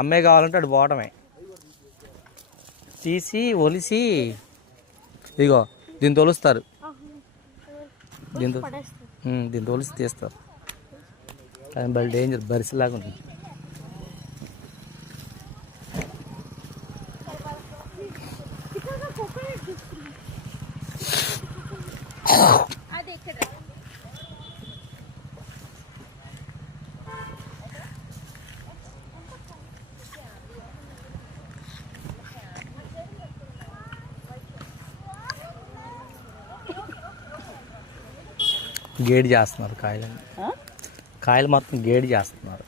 అమ్మే కావాలంటే అటు పోవడమే. తీసి ఒలిసి ఇదిగో దీన్ని తొలుస్తారు. దీన్ని తొలిసి తీస్తారు. కానీ బల్ డేంజర్, బరిసిలాగా ఉంటుంది. గేడి చేస్తున్నారు కాయలని. కాయలు మొత్తం గేడి చేస్తున్నారు.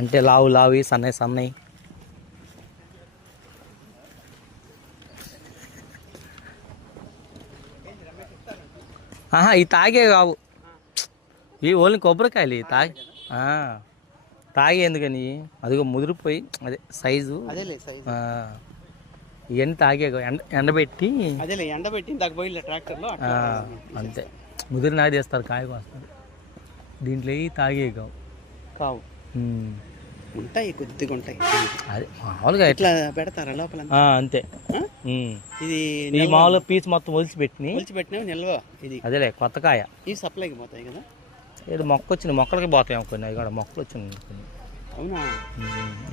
అంటే లావు లావి సన్నయి సన్నయి. ఇవి తాగే కావు, ఇవి ఓన్లీ కొబ్బరికాయలు. ఇవి తాగే ఎందుకని అదిగో ముదిరిపోయి అదే సైజు. ఇవన్నీ తాగే ఎండబెట్టి అంతే ముదిరి నాది వేస్తారు, కాయ కోస్తారు. దీంట్లో తాగే కావు కావు ఉంటాయి, కొద్దిగా ఉంటాయి. అదే మామూలుగా ఎట్లా పెడతారా లోపల? అంతే. ఇది ఈ మామూలుగా పీస్ మొత్తం ఒలిచిపెట్టిన నిల్వ. ఇది అదేలే కొత్త కాయ. ఈ సప్లైకి పోతాయి కదా. ఏదో మొక్క వచ్చిన మొక్కలకి పోతాయి అనుకోండి. అవి కూడా మొక్కలు వచ్చినాయి అనుకోండి. అవునా?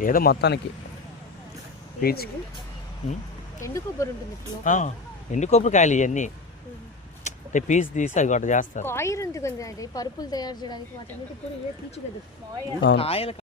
ఏదో మొత్తానికి పీచ్కి ఎండు కొబ్బరికాయలు ఇవన్నీ అంటే పీస్ తీసి అవి కూడా చేస్తారు. పరుపులు తయారు చేయడానికి